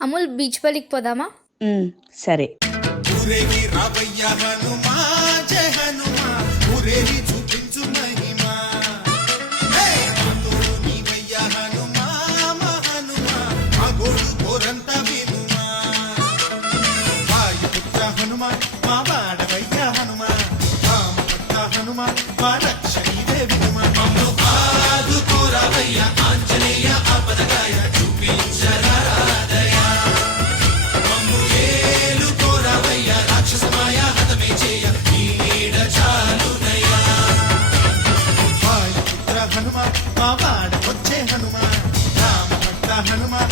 Amul beach పల్లికి పోదామా? సరే. ఊరేగి రావయ్య హనుమా జయ హనుమా ఊరేగి చూపించు మహిమా తోడు నీవయ్య హనుమా మా హనుమా మా గోడు కోరంత వినుమా వాయుపుత్ర హనుమా మా వాడవయ్య హనుమా రామభక్త హనుమా మా రక్షణీదే వినుమా మమ్ము ఆదుకోరావయ్య ఆంజనేయ ఆపదగాయ చూపించరాదయ మమ్ము ఏలుకోరావయ్య రాక్షసమాయ హతమే చేయ నీడ చాలునయ్యా వాయుపుత్ర హనుమా మా వాడ వచ్చే హనుమా రామభక్త హనుమా